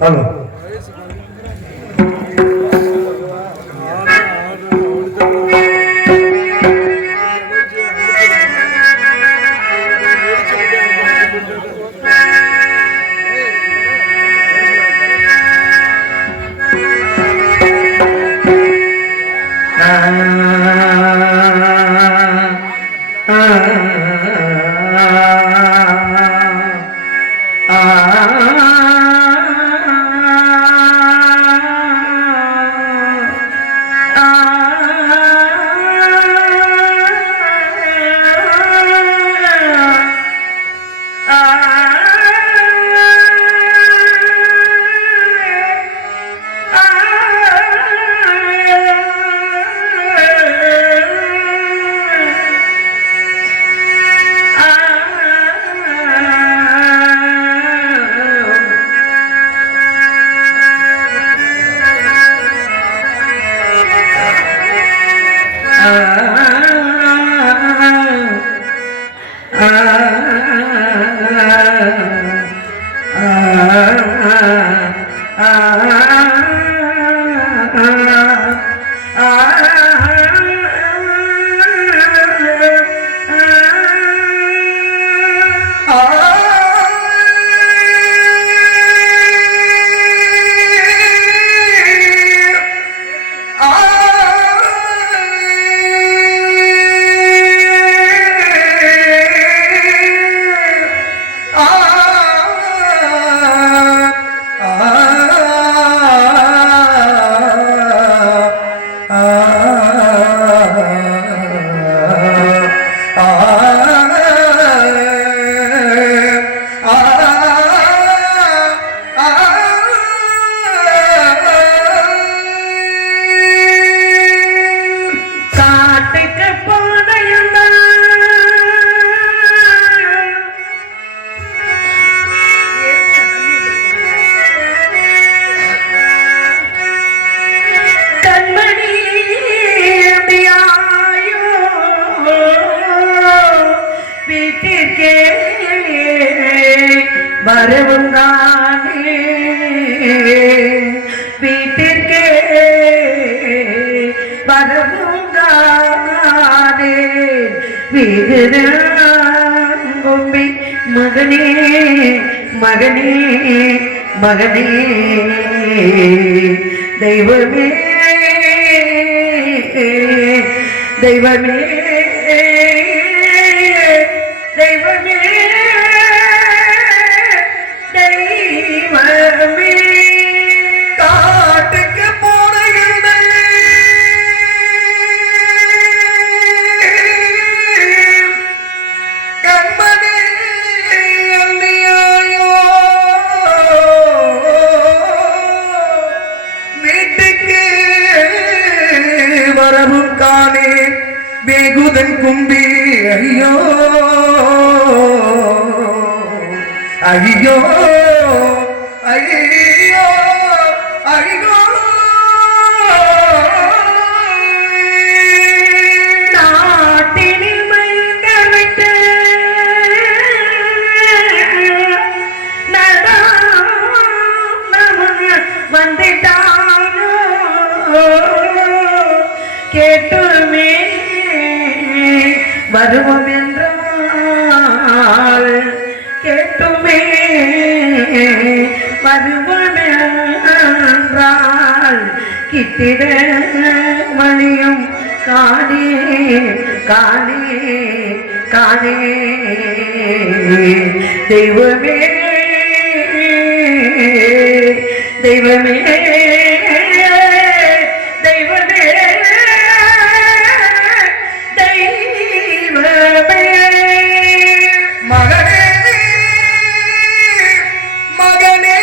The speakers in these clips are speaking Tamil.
ஹலோ வரவுங்கானே வீட்டிற்கே வரவுங்கானே வீரங்கும்பி மகனே மகனே மகனே தெய்வமே தெய்வமே தெய்வமே தெய்வமே காட்டுக்கு போனேன் கண்மணி அன்னியாயோ வீட்டுக்கு வரவும் காணே வேகுதன் கும்பி ஐயோ ஐயோ ஐயோ ஐயோ நாட்டினில் மைந்தவிட்டு வந்துட்டாரோ கேட்டுமே வருவோம் என்றால் கேட்டுமே வருவனென்றால் கிட்டிட மணியும் காணே காணே காணே தெய்வமே தெய்வமே தெய்வமே தெய்வமே மகனே மகனே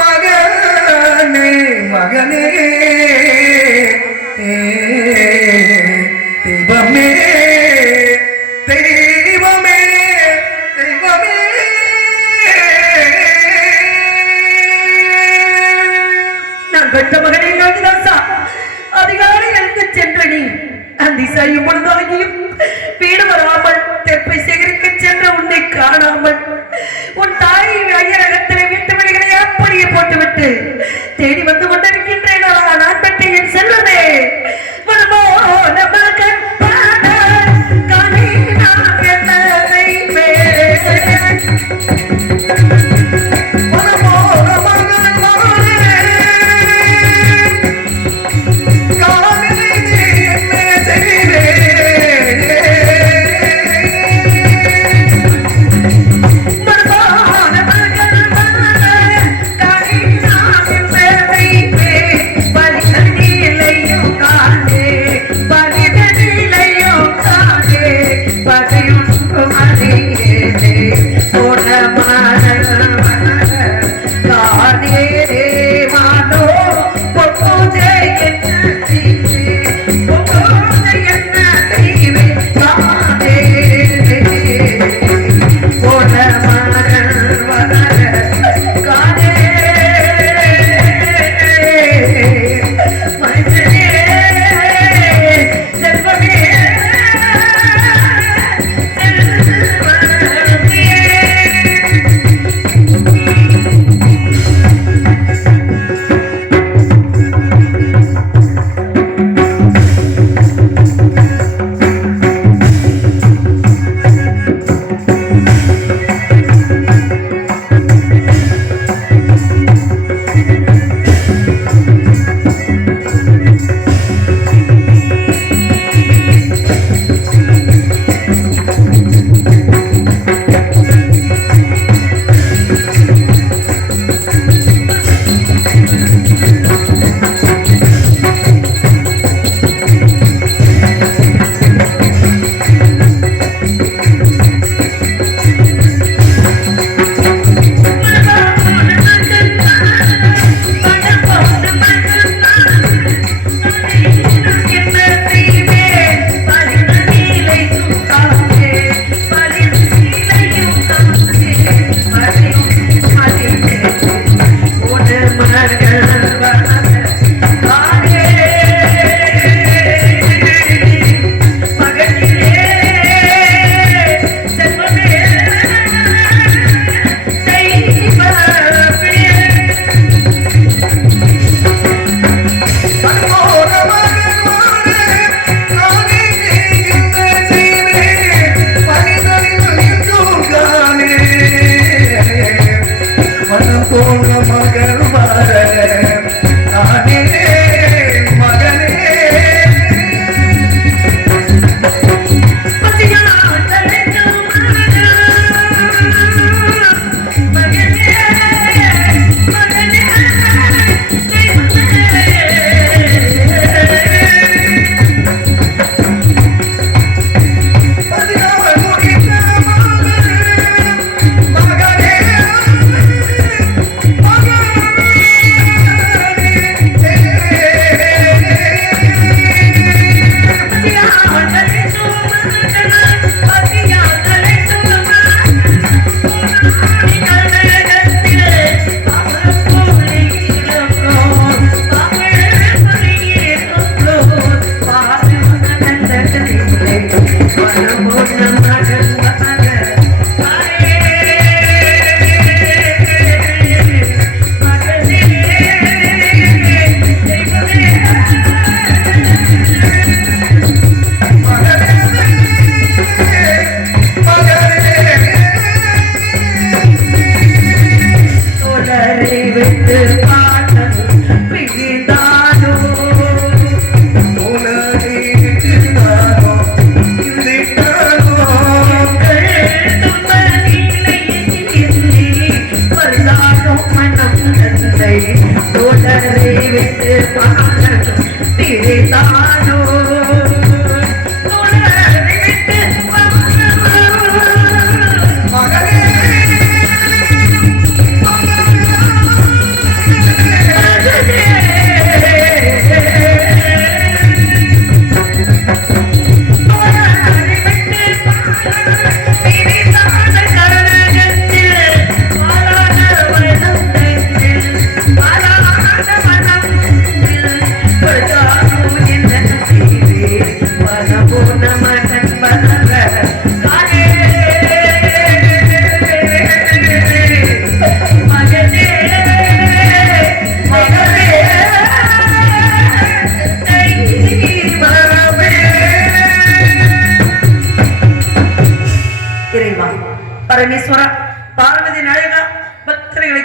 மகனே மகனே தெய்வமே தெய்வமே தெய்வமே நான் பெற்ற மகனை நோக்கிதாசா அதிகாலை எழுந்து சென்ற நீ அந்தி செய்யும் பொழுதாகியும் வீடு வராமல் தெப்பை சேகரிக்க சென்ற உன்னை காணாமல் உன் தாய் ஐயரகத்திலே வீட்டு வழிகளை அப்படியே என்று தேடி வந்து கொண்டிருக்கின்றேன் நான் பெற்ற என் செல்வமே மனமோ நமக்கு காணி நான் என்ன செய்வேன் மனமோ மகன் காணி என்ன செய்வேன்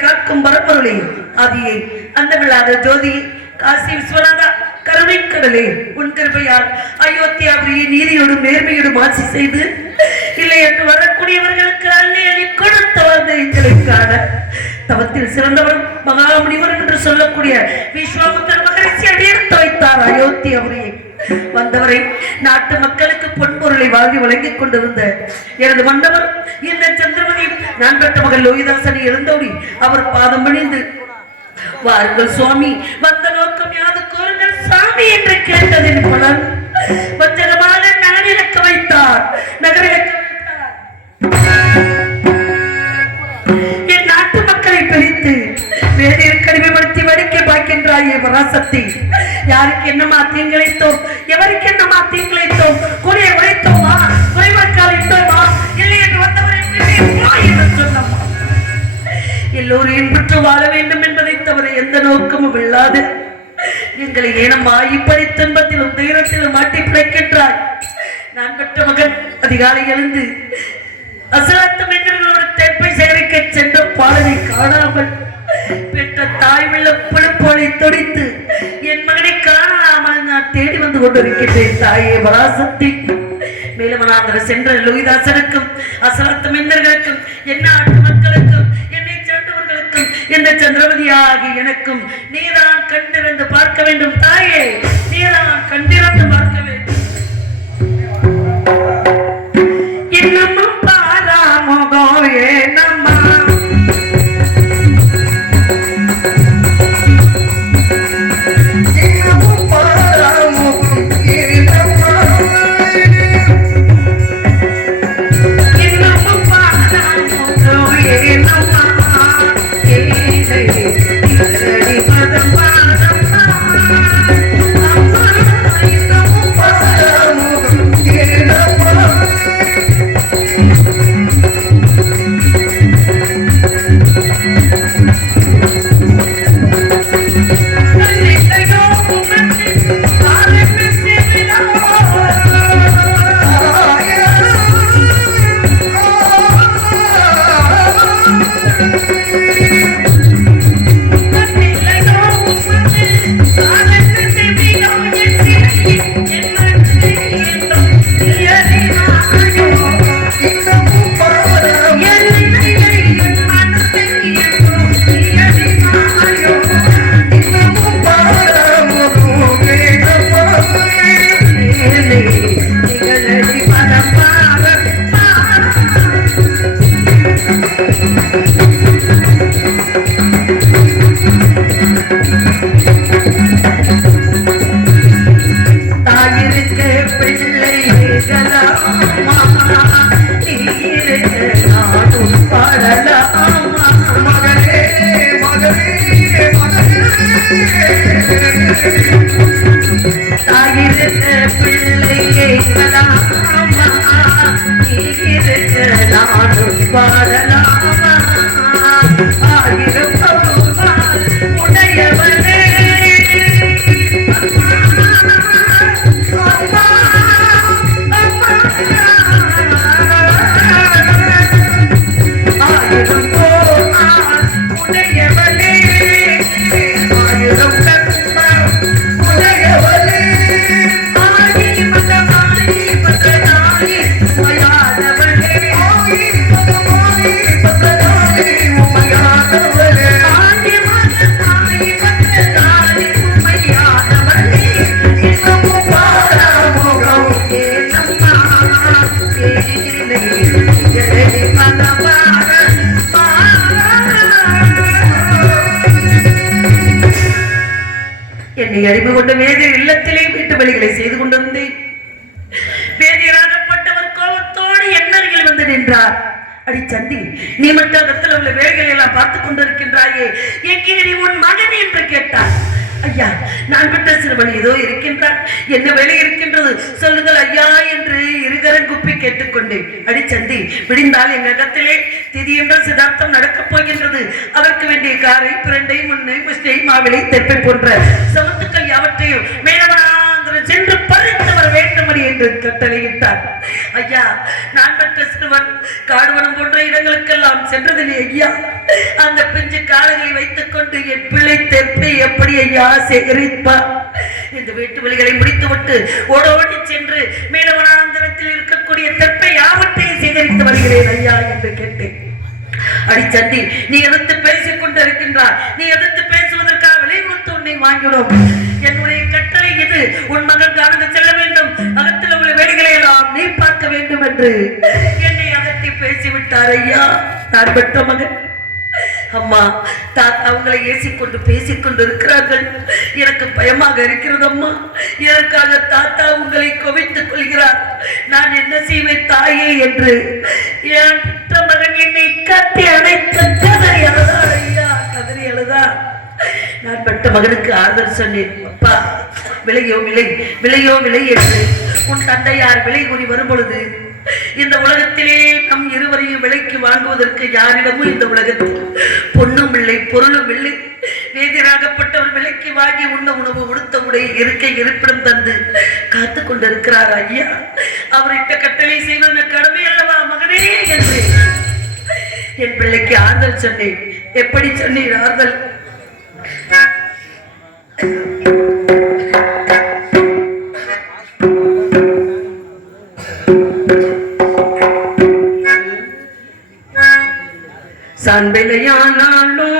காக்கும் பரம்பொருளே ஆதியை அந்தமில்லாத ஜோதி காசி விஸ்வநாதா கருணை கடலே உன் கிருபையால் அயோத்தியாபுரியை நீதியோடும் நேர்மையோடும் ஆட்சி செய்து இல்லை என்று வரக்கூடியவர்களுக்கு அள்ளி அள்ளி கொடுத்த வார்த்தைகளை காண தவத்தில் சிறந்தவர் மகாமுனிவர் என்று சொல்லக்கூடிய விஸ்வாமுத்தர் மகரிஷி அடியெடுத்து வைத்தார் அயோத்தியாபுரியை. வந்தவரை நாட்டு மக்களுக்கு பொன்பொருளை வாங்கி வழங்கிக் கொண்டிருந்த எனது மன்னவர் இந்த சந்திரமதி நான் பெற்ற மகள் லோகிதாசனை எழுந்தோடி அவர் பாதம் பணிந்து வாருங்கள் சுவாமி, வந்த நோக்கம் யாது கூறுங்கள் சாமி என்று கேட்டதின் பலன் வஞ்சகமாக நான் இழக்க வைத்தார், நகரிழக்க வைத்தார். என் நாட்டு மக்களை பிரித்து வேதியில் கடிமைப்படுத்தி வடிக்க பார்க்கின்றாயே பராசக்தி. யாருக்கு என்னமா தீங்கிழைத்தோம், எவருக்கு என்னமா தீங்கிழைத்தோம், குறையை உடைத்தோமா, குறைவாக்கால் இட்டோமா, இல்லை என்று வந்தவரை என்று சொன்னோம். எல்லோரையும் பெற்று வாழ வேண்டும் என்பதை தவிர எந்த நோக்கமும் இல்லாது எங்களை ஏனம்மா இப்படி துன்பத்திலும் துயரத்திலும் மாட்டி பிழைக்கின்றாய். நான் பெற்ற மகன் அதிகாலை எழுந்து அசலாத்தம் என்கிறவர்களோட தேப்பை சேகரிக்க சென்ற பாடலை காணாமல் பெற்ற தாய் வெள்ள பிழப்போலை தொடித்து என் மகனை காணாமல் நான் தேடி வந்து கொண்டிருக்கின்றேன் தாயே பராசக்தி. மேலும் நான் சென்ற லோகிதாசனுக்கும் அசலாத்த மின்னர்களுக்கும் என்ன நாட்டு மக்களுக்கும் என்னை சேர்ந்தவர்களுக்கும் இந்த சந்திரமதியாகி எனக்கும் நீதான் கண்டிருந்து பார்க்க வேண்டும் தாயே, நீதான் கண்டிருந்து பார்க்க வேண்டும். இன்னமும் பாராமுகோ ஏனம்மா என்னை அறிவு கொண்ட வேதியர் இல்லத்திலே வீட்டு வழிகளை செய்து கொண்டிருந்தேன். வேதியராகப்பட்டவர் கோபத்தோடு எண்ணருகில் வந்து நின்றார். அடி சந்தி, நீ மட்டும் அகத்தில் உள்ள வேலைகளை எல்லாம் பார்த்துக் கொண்டிருக்கின்றாயே, எங்கே நீ உன் மகன் என்று கேட்டார். ஐயா, நான் விட்ட சிறுவன் ஏதோ இருக்கின்றான், என்ன வேலை இருக்கின்றது சொல்லுங்கள் ஐயா என்று இருகரன் குப்பி கேட்டுக்கொண்டேன். அடி சந்தி, விடிந்தால் எங்க அகத்திலே திதி என்ற சிதார்த்தம் நடக்கப் போகின்றது. அதற்கு வேண்டிய காரை, பிரண்டை, முன்னை, முஷ்டை, மாவிளை, தெப்பை போன்ற சமத்துக்கள் யாவற்றையும் மேலவனாந்திர சென்று பறித்து வர வேண்டும் என்று கட்டளையிட்டார். ஐயா, நான் பெற்ற சிறுவன் காடுவனம் போன்ற இடங்களுக்கெல்லாம் சென்றதில்லை ஐயா. அந்த பிஞ்சு காலங்களை வைத்துக் கொண்டு என் பிள்ளை தெப்பை எப்படி ஐயா சேகரிப்பார்? இந்த வீட்டு வழிகளை முடித்துவிட்டு ஓடோடி சென்று மீனவனாந்தரத்தில் இருக்கக்கூடிய தெப்பை யாவற்றையும் சேகரித்து வருகிறேன் ஐயா என்று கேட்டேன். அடிச்சந்தி, நீ எதிர்த்து பேசிக் கொண்டிருக்கின்றார். நீ எதிர்த்து பேசுவதற்காக விலை கொடுத்து உன்னை வாங்கிடும். என்னுடைய கட்டளை இது. உன் மகன் காணந்து செல்ல வேண்டும். அகத்தில் உள்ள வேலைகளை எல்லாம் நீ பார்க்க வேண்டும் என்று என்னை அகத்தி பேசிவிட்டார் ஐயா. நான் பெற்ற மகன். அம்மா, அவங்களை ஏசிக்கொண்டு பேசிக்கொண்டு இருக்கிறார்கள். எனக்கு பயமாக இருக்கிறது அம்மா. இதற்காக தாத்தா உங்களை குவித்துக் கொள்கிறார். நான் என்ன செய்வேன் தாயே என்று என் பெற்ற மகன் என்னை கட்டி அணைத்து கதறி அழுதார் ஐயா. கதறி அழுதார். நான் பெற்ற மகனுக்கு ஆதரவு சொன்னேன். அப்பா, விலையோ விலை, விலையோ விலை என்று உன் தந்தையார் விலை கூறி வரும் பொழுது இந்த உலகத்திலே நம் இருவரையும் விலைக்கு வாங்குவதற்கு யாரிடமும் இந்த உலகத்தில் பொண்ணும் இல்லை, பொருளும் இல்லை. வேதியராகப்பட்டவர் விலைக்கு வாங்கி உண்ண உணவு, உடுத்த உடை, இருக்கை, இருப்பிடம் தந்து காத்து கொண்டிருக்கிறார் ஐயா. அவரிட்ட கட்டளை செய்வது கடமை அல்லவா மகனே என்று என் பிள்ளைக்கு ஆறுதல் சொன்னேன். எப்படி சொன்னீர் ஆறுதல்? சான்பிலையானாலும்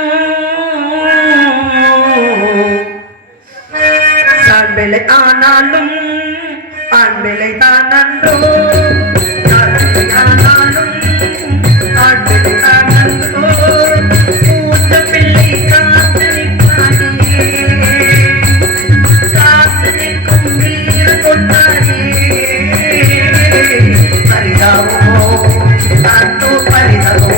சான்பிலை ஆனாலும் ஆண்பிலை தான் நன்றோ. சான்பிலையானாலும் ஆண்பிலை தான் நன்றோ. மூத்த பிள்ளை காத்து நிற்காதே, காத்து நிற்கும் வீர கொண்டாரே. பரிதாபோ தாத்தோ பரிதாபோ,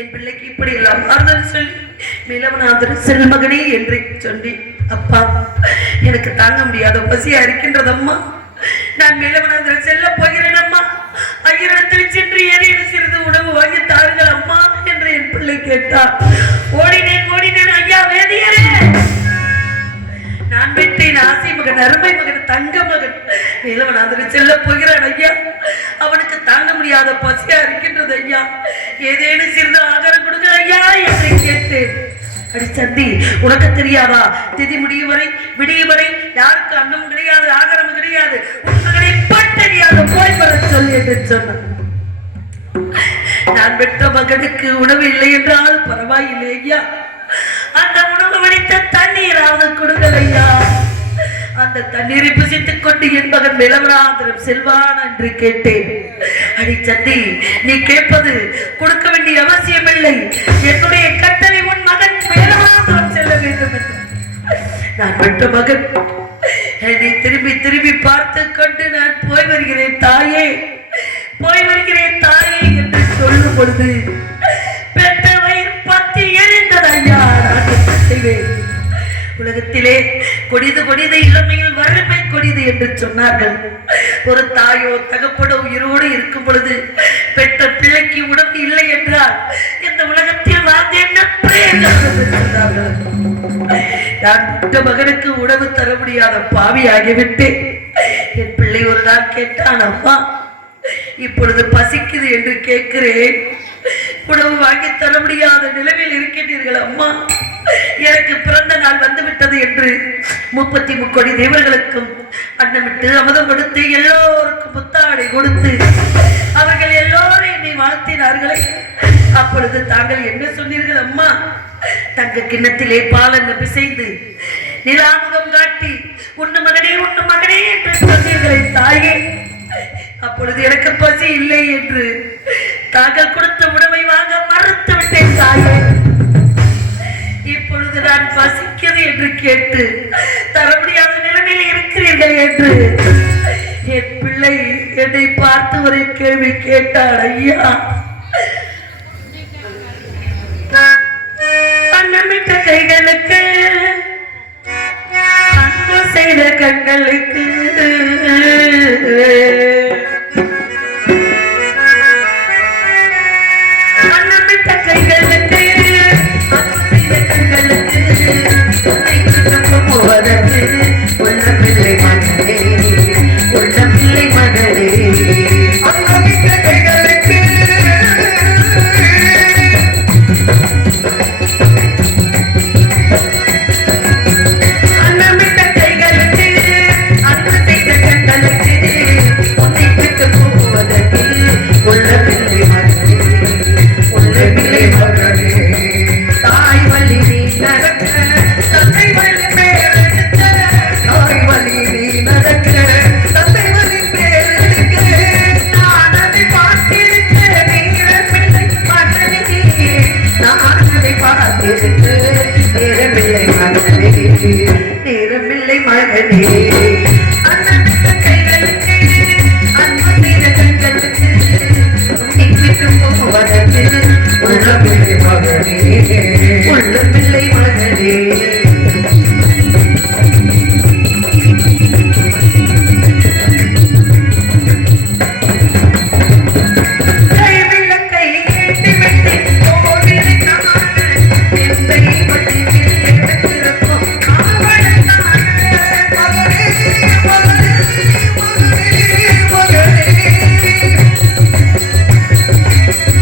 என் பிள்ளைக்கு இப்படி எல்லாம் ஆறுதல் சொல்லி மிலவனாதர் செல்மகனே என்று சொல்லி, அப்பா எனக்கு தாங்க முடியாத பசியா இருக்கின்றது அம்மா. நான் மிலவனாதர் செல்ல போகிறேன் அம்மா. ஐயரிடத்தில் சென்று ஏறேன் சிறிது உணவு வாங்கி தாருங்கள் அம்மா என்று என் பிள்ளை கேட்டார். ஓடினேன் ஐயா வேதியரே, நான் பெற்றேன் செல்ல போகிறான் ஐயா. அவனுக்கு தாங்க முடியாத பசியா இருக்கின்றது ஐயா. ஏதேனும் சிறிது ஆகாரம் கொடுங்க ஐயா என்று கேட்டேன். அடி சந்தி, உனக்கு தெரியாதா? திதி முடியும் வரை விடியும் வரை யாருக்கு அன்னமும் கிடையாது, ஆகாரமும் கிடையாது. உங்களை பட்டடியாக போய் வர சொல்லி என்று சொன்னான். நான் பெற்ற மகனுக்கு உணவு இல்லை என்றால் பரவாயில்லை ஐயா, அந்த உணவு வடித்த தண்ணீராவது கொடுங்கள் ஐயா. அந்த தண்ணீரை புசித்துக் கொண்டு என் மகன் நிலவராந்திரம் செல்வான் என்று கேட்டேன். அடி சந்தி, நீ கேட்பது கொடுக்க வேண்டிய அவசியம் இல்லை. என்னுடைய கட்டளை உன் மகன் நிலவராந்திரம் செல்ல வேண்டும் என்று. நான் பெற்ற மகன் என்னை திரும்பி திரும்பி பார்த்து கொண்டு நான் போய் வருகிறேன் தாயே, போய் வருகிறேன் தாயே என்று சொல்லும் பொழுது பெற்ற வயிறு பத்தி எரிந்தது ஐயா. நான் செய்வேன். உலகத்திலே கொடிது கொடிது இளமையில் வறுமை கொடிது என்று சொன்னார்கள். ஒரு தாயோ தகப்படோ உயிரோடு இருக்கும் பொழுது பெற்ற பிள்ளைக்கு உணவு இல்லை என்றால் இந்த உலகத்தில் வாழ்ந்து என்ன பிரயோஜனம் என்று சொன்னார்கள். நான் பெற்ற மகனுக்கு உணவு தர முடியாத பாவி ஆகிவிட்டேன். என் பிள்ளை ஒரு நாள் கேட்டான், அம்மா இப்பொழுது பசிக்குது என்று கேட்கிறேன், உணவு வாங்கி தர முடியாத நிலைமையில் இருக்கின்றீர்கள் அம்மா, எனக்கு பிறந்த நாள் வந்துவிட்டது என்று 33 தேவர்களுக்கும் அன்னமிட்டு அமுதம் கொடுத்து எல்லோருக்கும் புத்தாடை கொடுத்து அவர்கள் எல்லோரும் என்னை வாழ்த்தினார்களே. அப்பொழுது தாங்கள் என்ன சொன்னீர்கள் அம்மா? தங்க கிண்ணத்திலே பால் என்ன பிசைந்து நிலாமுகம் காட்டி உண்ணு மகனே உண்ணு மகனே என்று சொன்னீர்களே தாயே. அப்பொழுது எனக்கு பசி இல்லை என்று தாங்கள் கொடுத்த உணவை வாங்க மறுத்து விட்டேன் தாயே. இப்பொழுது நான் பசிக்கிறது என்று கேட்டு தர முடியாத நிலைமையில் இருக்கிறீர்கள் என்று என் பிள்ளை என்னை பார்த்து ஒரு கேள்வி கேட்டாள் ஐயா. அன்னமிட்ட கைகளுக்கு அன்பு செய்த கண்களுக்கு அன்னமிட்ட கைகளுக்கு அன்பு செய்த கண்களுக்கு போவதற்கு உள்ள பிள்ளை மகளே, உள்ள பிள்ளை மகளே. அன்னமிட்ட கைகளுக்கு அன்னமிட்ட கைகளுக்கு அன்பு செய்த கண்களுக்கு உன்னை விட்டு போவதற்கு உள்ள பிள்ளை மகளே, உள்ள பிள்ளை மகளே. தாய் வழி நீ நடக்க தந்தை வழி பேரெடுக்க, தாய் வழி நீ நடக்க தந்தை வழி பேரெடுக்க, நான் அதை பார்த்திருக்க நேரம் பிள்ளை மகனே, நான் அதை பார்த்திருக்க நேரமில்லை மகனே, நேரமில்லை மகனே. அன்னமிட்ட கைகளுக்கு அன்பு செய்த கண்களுக்கு உன்னை விட்டு போவதற்கு உள்ள பிள்ளை மகனே, உள்ள பிள்ளை மகனே. கைவிளக்கை ஏற்றிவிட்டு ஓடினான் என்னை பற்றி கேட்டிருக்கும் அவளைத்தான். மகனே மகனே மகனே மகனே.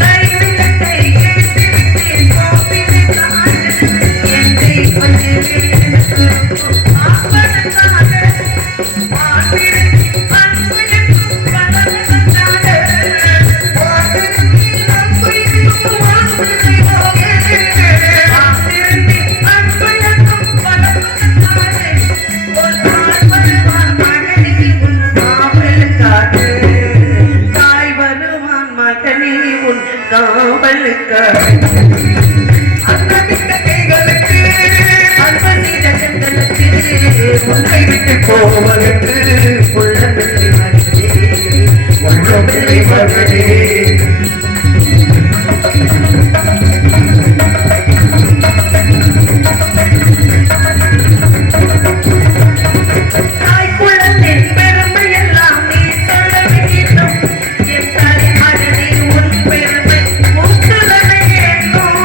கைவிளக்கை ஏற்றிவிட்டு ஓடினான் என்னை பற்றி கேட்டிருக்கும் அவளைத்தான். வாழ்விற்கு அன்பு என்னும் கலவரத்தான அன்னமிட்ட கைகளுக்கு உன்னை விட்டு போவதற்கு உள்ள பிள்ளை மகளே, உள்ள பிள்ளை மகளே. தாய் குலத்தின் பெருமை எல்லாம் நீ சொல்ல வேண்டும். என் தலை மகனே உன் பெருமை ஊற்றுதலை வேண்டும்.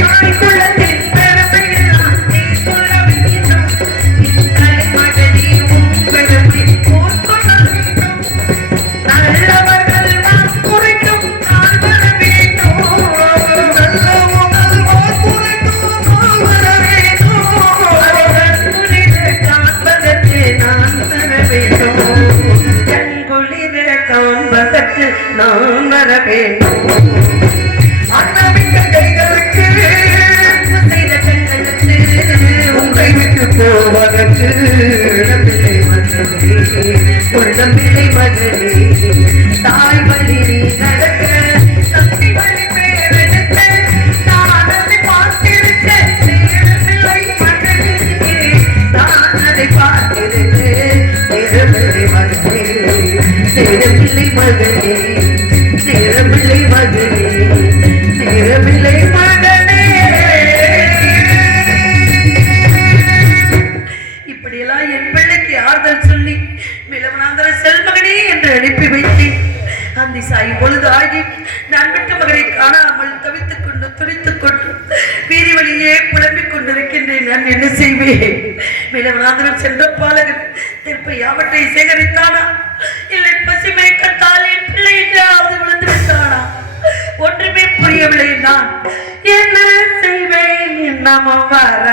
தாய் குலத்தின் பெருமை எல்லாம் நீ சொல்ல வேண்டும். வர வேண்டும் அண்ணமிக்க கைகளுக்கு செய்த கண்களுக்கு உங்களை விட்டு போவதற்கு உள்ளமில்லை மகளே உள்ளமில்லை மகளே தாய் வழி நீ நடக்க தந்தை வழி பேரெடுத்த நான் அதை பார்த்திருக்கேன் நேரமில்லை மகளே நான் அதை பார்த்திருக்கேன் நேரமில்லை மகளே நேரமில்லை மகளே நேரமில்லை மகளே நேரமில்லை மகளே. இப்படியெல்லாம் என் பிள்ளைக்கு ஆறுதல் சொல்லி மிளவனாந்திர செல்மகனே என்று அனுப்பி வைத்தேன். அந்த சாய் பொழுது ஆகி நான் விட்ட மகனை காணாமல் தவித்துக் கொண்டு துடித்துக் கொண்டு வீதி வழியே புலம்பிக் கொண்டிருக்கின்றேன். நான் என்ன செய்வேன்? மிளவனாந்திரம் சென்ற பாலகன் திருப்ப யாவற்றை சேகரித்தானா இல்லை பசுமை கத்தால் என் பிள்ளை என்றாவது விழுந்து விட்டானா? ஒன்றுமே புரியவில்லை. நான் என்ன செய்வேன்? நம்ம வர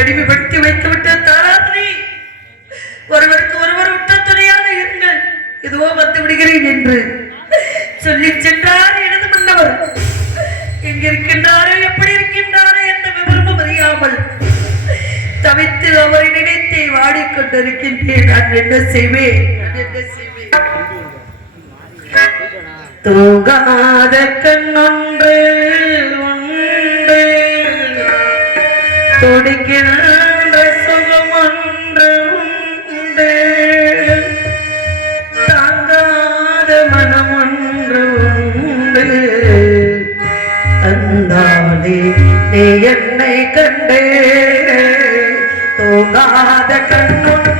அடிமைப்படுத்தி வைத்து விட்ட தாராத்ரி, ஒருவருக்கு ஒருவர் விட்ட துணையாக இருங்கள், இதோ வந்து விடுகிறேன் என்று சொல்லி சென்றார் எனது மன்னவர். எங்கிருக்கின்றாரோ எப்படி இருக்கின்றாரோ என்ற விவரமும் அறியாமல் தவித்து அவரை நினைத்தே வாடிக்கொண்டிருக்கின்றேன். நான் என்ன செய்வேன்? தூங்காத கண்ணொன்று உண்டு, துடிக்கின்ற சுகம் ஒன்று உண்டு, தாங்காத மனம் ஒன்று உண்டு, தந்தாலே நீ என்னை கண்டே. தூங்காத கண்ணொன்று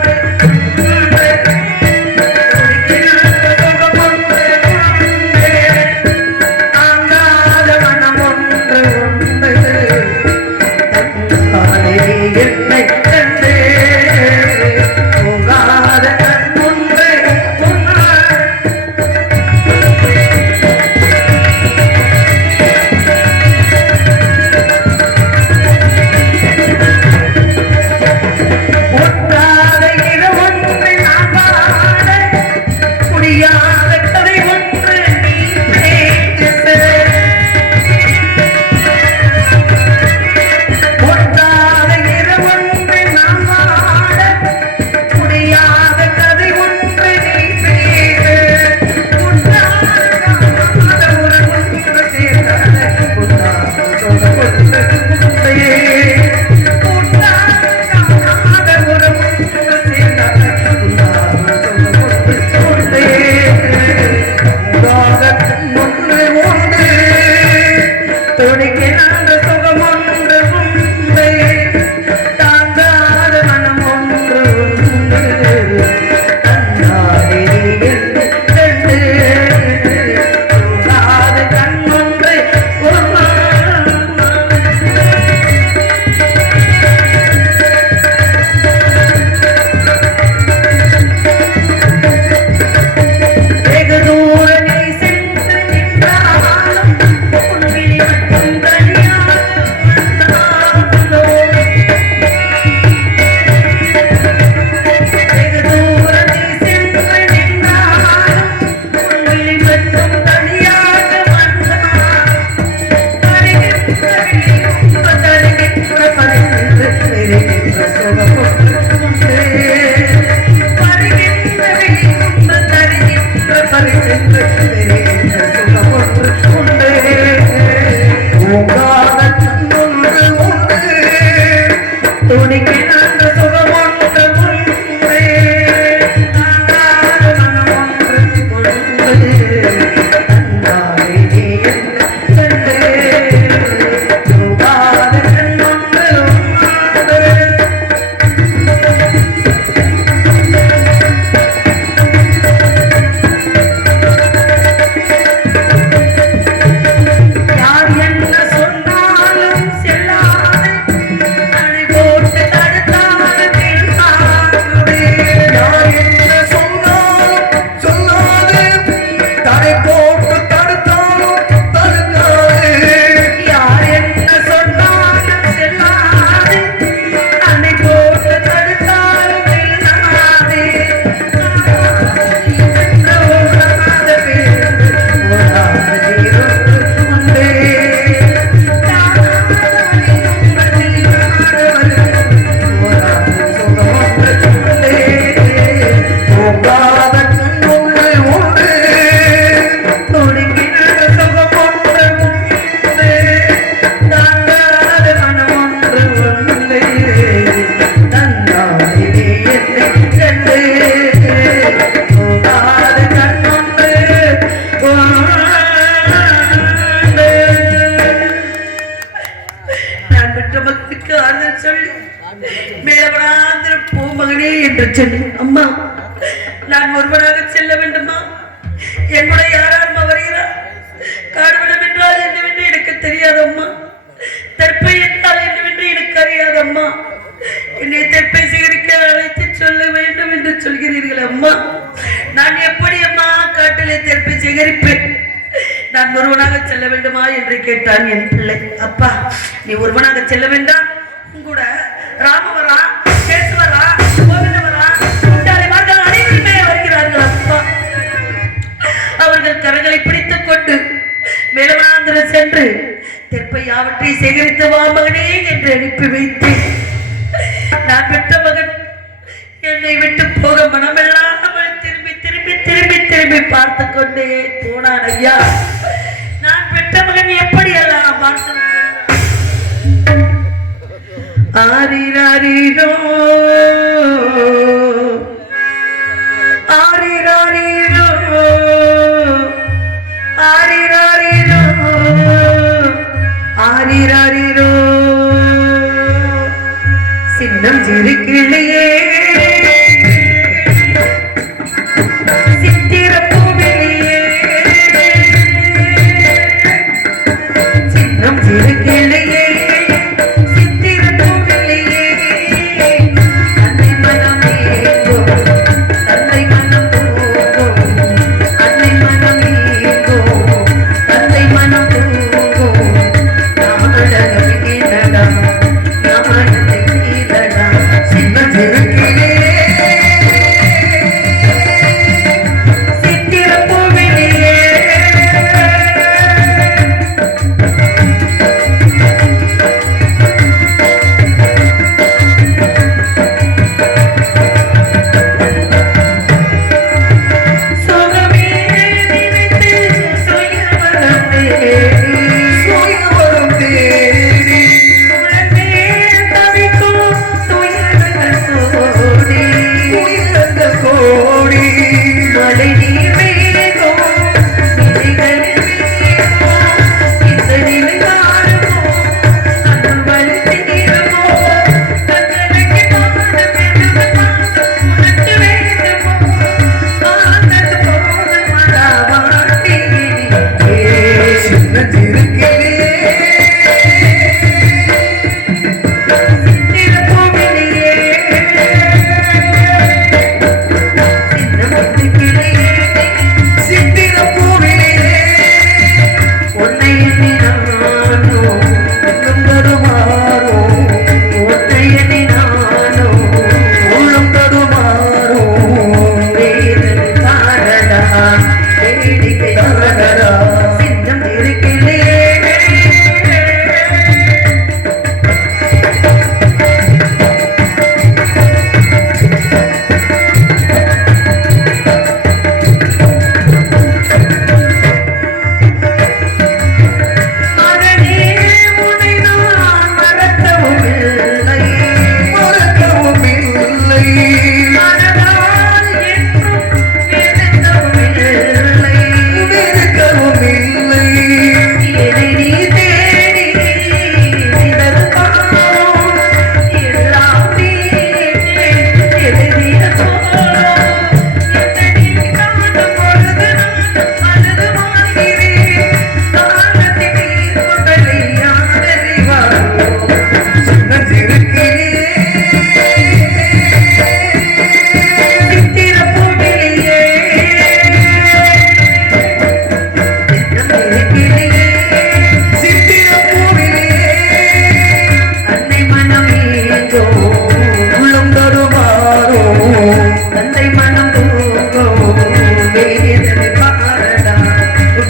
சென்று தெரிந்த சுகம் ஒன்று உண்டு உங்காத கண்ணொன்று உண்டு துணிக்கின்ற சுகம் ஒன்று உண்டு தாங்காத மனம் ஒன்று உண்டு தந்தாலே நீ என்ன கண்டு உங்காத கண்ணொன்று உண்டு யார் என்ன சொன்னாலும் செல்லாது அணை போட்டு தடுத்தாலும் நில்லாது யார் என்ன சொன்னாலும் சொல்லாது தடை போட்டு தடுத்தாலும் தடுக்காது யார் என்ன சொன்னாலும் செல்லாது அணை போட்டு தடுத்தாலும் நில்லாது இந்த உலகாத பேருந்து ஓடாத நீரொன்று உண்டு ஓடாத சுகம் ஒன்று உண்டு போகாத கண்ணொன்று உண்டு தந்தாலே நீ என்னை கண்டு நான் பெற்ற மக்களுக்கு ஆறுதல் சொல்லி மேலவனாந்திர போ மகனே என்று சொல்லி அம்மா நான் ஒருவனாக செல்ல வேண்டுமா என்னுடைய யாரார் வருகிறார் காடுவிடம் என்றால் என்னவென்று எனக்கு தெரியாதம்மா தெற்பை என்றால் என்னவென்று எனக்கு அறியாதம்மா என்னை தெற்பை சேகரிக்க அழைத்து சொல்ல வேண்டும் என்று சொல்கிறீர்கள் அம்மா நான் எப்படி அம்மா காட்டிலே தெற்பை சேகரிப்பேன் நான் ஒருவனாக செல்ல வேண்டுமா என்று கேட்டான் என் பிள்ளை அப்பா நீ ஒருவனாக செல்ல வேண்டாம் கூட ராமவரா கேசவரா கோவிந்தவரா தலைவர்கள் அனைவருமே வருகிறார்கள் அப்பா அவர்கள் கரங்களை பிடித்துக் கொண்டு மேலவனாந்திர சென்று தெற்பை யாவற்றை சேகரித்து வா மகனே என்று அனுப்பி வைத்தேன் நான் பெற்ற மகன் என்னை விட்டு போக மனமெல்லாமல் திரும்பி திரும்பி திரும்பி திரும்பி பார்த்து கொண்டே போனான் ஐயா நான் பெற்ற மகன் எப்படி எல்லாம் பார்த்து ஆரிராரிரோ ஆரிராரிரோ ஆரிராரிரோ ஆரிராரிரோ சின்னம் சிறு கிளியே சித்திரப்பூவிலியே சின்னம் சிறு கிளியே சித்திரப்பூவிலியே அன்னை மனம் ஏங்கும் தந்தை மனம் தூங்கும் அன்னை மனம் ஏங்கும் தந்தை மனம் தூங்கும் நாமழகம் கீழடா நாமழகை கீழடா சின்னம் சிறுக்கிலே சித்திரப்பூவிலியே சுகமே நினைத்து சுயவரமே சுயவரம் தேடி உலகே தவிக்கும் துயரங்கள் கோடி உயர்ந்த கோடி மழை நீர் மேகம் விழிகளில் மேகம் இந்த நிலை மாறுமோ அன்பல் தீருமோ கண்களுக்கு பாதம் எழுது பாசம் உனக்கு வேண்டுமோ ஆனது போது மறவாட்டி சின்ன சிறுக்கிலே சித்திரப்பூவிலியே சின்ன கிளியே சித்திரப்பூவிலே உன்னை எண்ணினானோ உள்ளம் தடுமாறோ உன்னை எண்ணினானோ உள்ளம் தடுமாறோ வேதனை பாரடா வேடிக்கை தரடா சின்னம் இருக்கிறே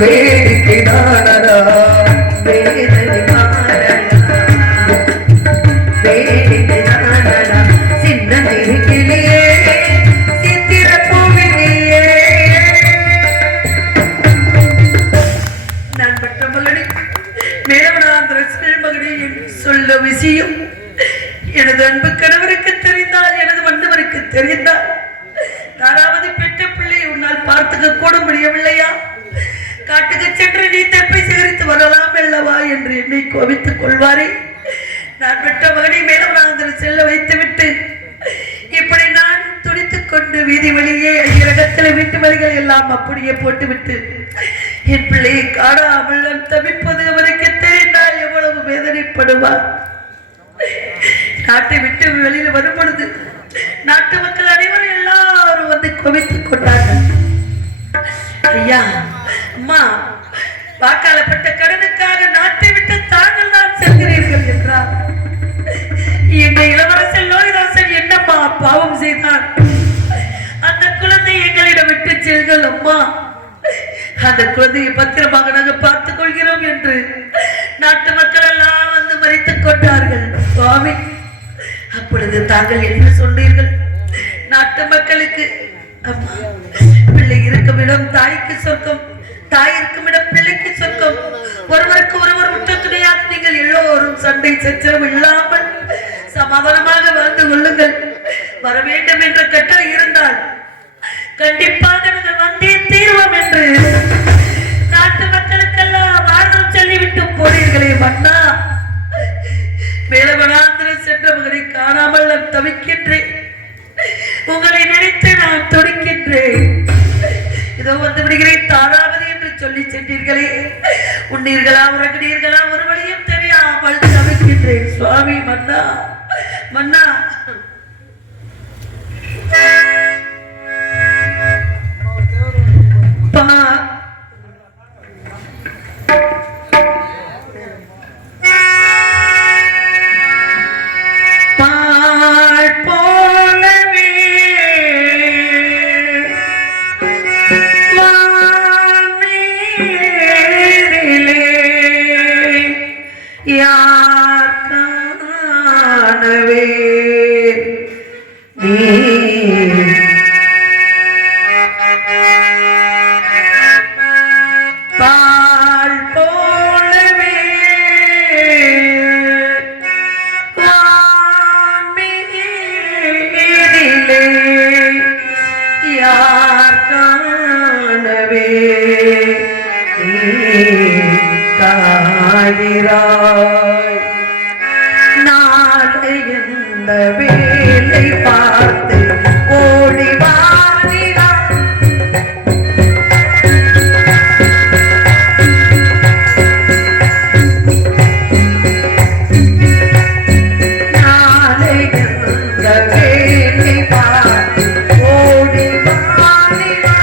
வேடிக்கை தானடா வேதனை காணடா வேடிக்கை தானடா சின்ன திருக்கிளியே சித்திர பூவினியே. நான் பெற்ற மகனே மேலவனாந்திர மகனே என்று சொல்ல விஷயம் எனது அன்பு கணவருக்கு தெரிந்தால் எனது மன்னவருக்கு தெரிந்தால் யாராவது பெற்ற பிள்ளை உன்னால் பார்த்துக்க கூட முடியவில்லையா? காட்டுக்கு சென்று நீ தெப்பை சேகரித்து வரலாம் அல்லவா என்று என்னை கோபித்துக் கொள்வாரே. நான் பெற்ற மகனை மேலவனாந்திர செல்ல வைத்துவிட்டு இப்படி நான் துடித்துக் கொண்டு வீதி வழியே ஐயரகத்தில் வீட்டு வழிகளை எல்லாம் அப்படியே போட்டுவிட்டு என் பிள்ளையை காணாமல் நான் தவிப்பது அவருக்கு தெரிந்தால் எவ்வளவு வேதனைப்படுவார். நாட்டை விட்டு வெளியில் வரும் பொழுது நாட்டு மக்கள் அனைவரும் எல்லாரும் வந்து குவித்துக் கொண்டார்கள். ஐயா அம்மா வாக்காளப்பட்ட கடனுக்காக நாட்டை விட்டு தாங்கள் தான் செல்கிறீர்கள் என்றார். எங்க இளவரசன் லோகிதாசன் என்னம்மா பாவம் செய்தான்? அந்த குழந்தை எங்களிடம் விட்டு செல்கள் அம்மா, அந்த குழந்தையை பத்திரமாக நாங்கள் பார்த்துக் கொள்கிறோம் என்று நாட்டு மக்கள் எல்லாம் வந்து மறித்துக் கொண்டார்கள். சுவாமி அப்பொழுது தாங்கள் என்ன சொன்னீர்கள்? நாட்டு மக்களுக்கு அம்மா பிள்ளை இருக்கும் இடம் தாய்க்கு சொர்க்கம், தாய் இருக்கும் இடம் பிள்ளைக்கு சொர்க்கம், ஒருவருக்கு ஒருவர் உற்ற துணையாக நீங்கள் எல்லோரும் சண்டை சச்சரவு இல்லாமல் சமாதானமாக வாழ்ந்து கொள்ளுங்கள். வர வேண்டும் என்ற கட்டளை இருந்தால் கண்டிப்பாக நாங்கள் வந்தே தீர்வோம் என்று நாட்டு மக்களுக்கெல்லாம் வார்த்தை சொல்லிவிட்டு போனீர்களே மன்னா. மேலவனாந்திர சென்ற மகனை காணாமல் நான் தவிக்கின்றேன். உங்களை நினைத்து நான் துடிக்கின்றேன். இதோ வந்து விடுகிறேன் தாராவதி என்று சொல்லி சென்றீர்களே, உண்ணீர்களா உறங்கினீர்களா ஒரு வழியும் தெரியாமல் தவிக்கின்றேன். சுவாமி மன்னா மன்னா நாளை எந்த வேலை பார்த்து ஓடி வாரிடா. நாளை எந்த வேலை பார்த்து ஓடி வாரிடா.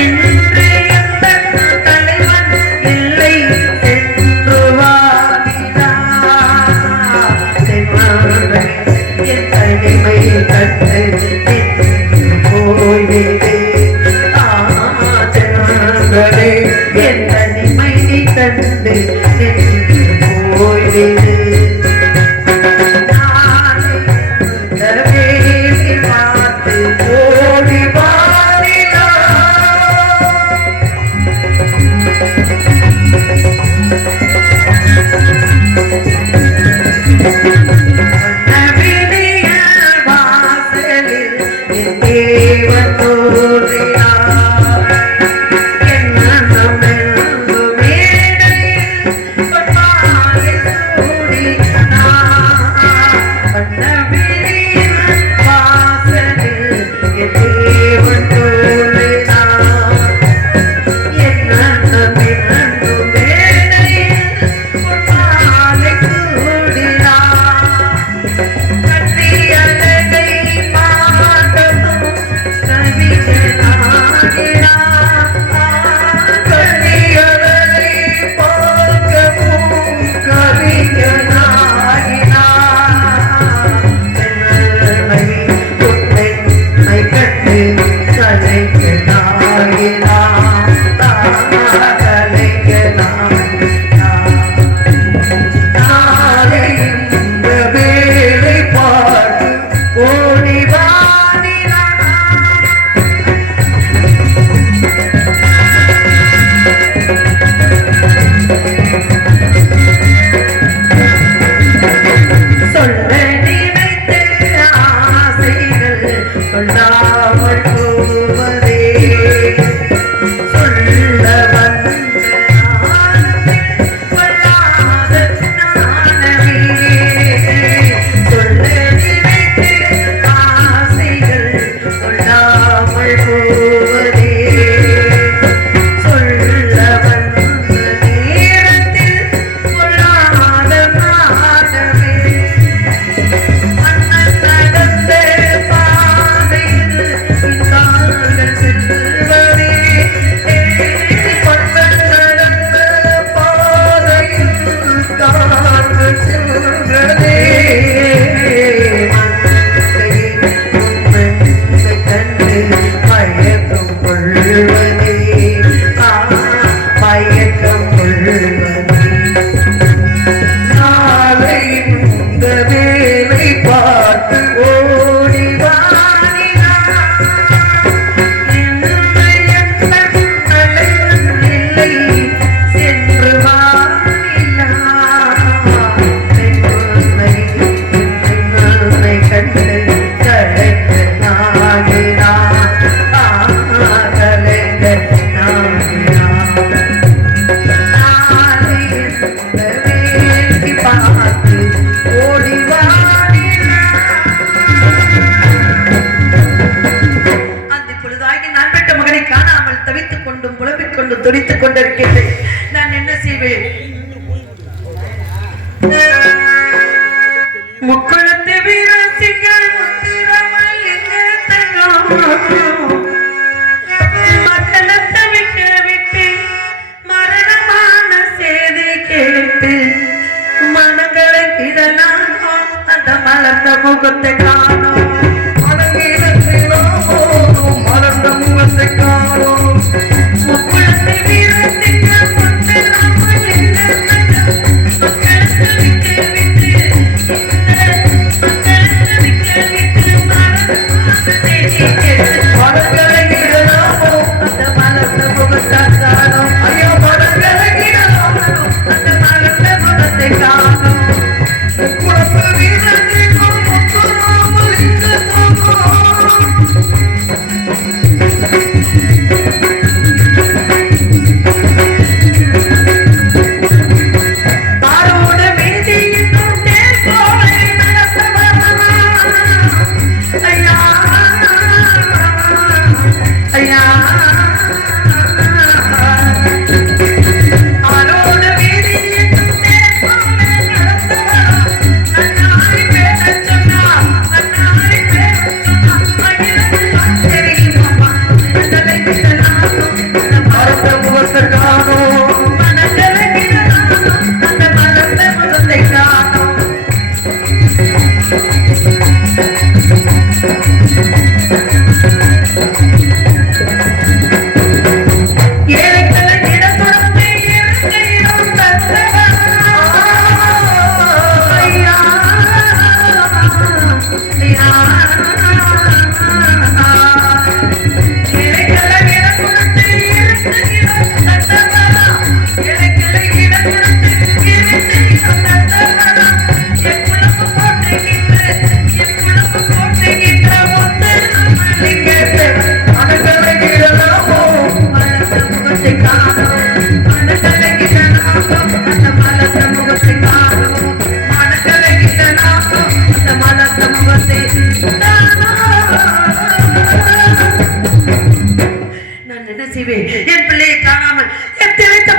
இன்று எந்த தலைவன் இல்லை சென்று வாரிடா. கொண்டு துடித்துக் கொண்டிருக்கின்றேன். நான் என்ன செய்வேன்? முக்குளத்து வீரசிங்க மக்களத்தை விட்டு மரணமான செய்தி கேட்டு மனங்களை கிடலாம் அந்த மலர்ந்த முகத்தை காணும். மலர்ந்த முகத்தை காணும். முக்குளத்து வீரசிங்க என் பிள்ளையை காணாமல் எத்திழைத்த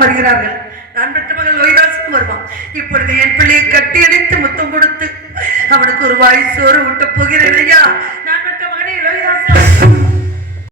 வருகிறார்கள். நான் பெற்ற மகள் லோய்தாசுக்கு வருவான். இப்பொழுது என் பிள்ளையை கட்டி அணைத்து முத்தம் கொடுத்து அவனுக்கு ஒரு வாய் சோறு ஊட்ட போகிறேன்.